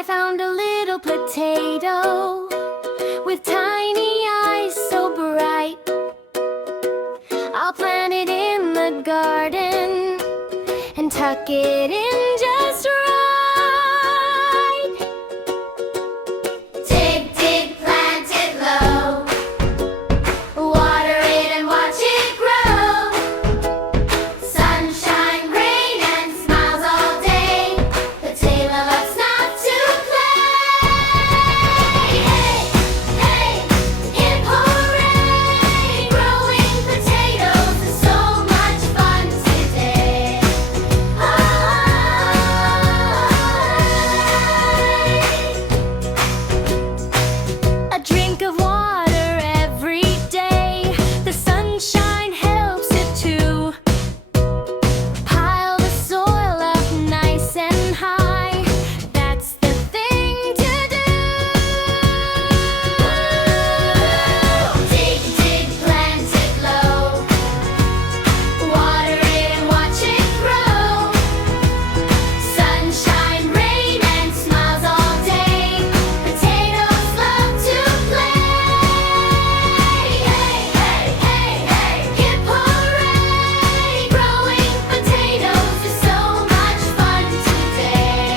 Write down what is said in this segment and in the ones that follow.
I found a little potato with tiny eyes so bright. I'll plant it in the garden and tuck it in just right. Dig, dig, plant it low. Water it and watch it grow. Sunshine, rain, and smiles all day. Potato loves not to play. Hey, hey, hip hooray! Growing potatoes is so much fun today. A drink of water every day. The sunshine helps it too. Pile the soil up nice and high. That's the thing to do. Dig, dig, plant it low. Water it and watch it grow. Sunshine, rain, and smiles all day. Potatoes love to play. Hey, hey, hey, hey, hip hooray! Growing potatoes is so much fun today.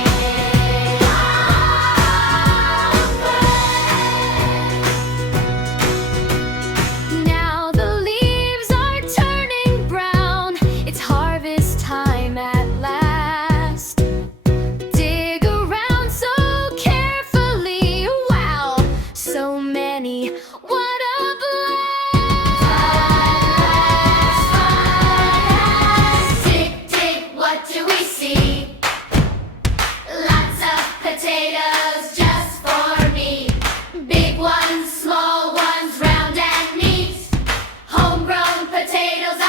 Now the leaves are turning brown. It's harvest time at last. Dig around so carefully. Wow, so many. What a blast! Dig, dig, what do we see? Lots of potatoes just for me. Big ones, small ones, round and neat. Homegrown potatoes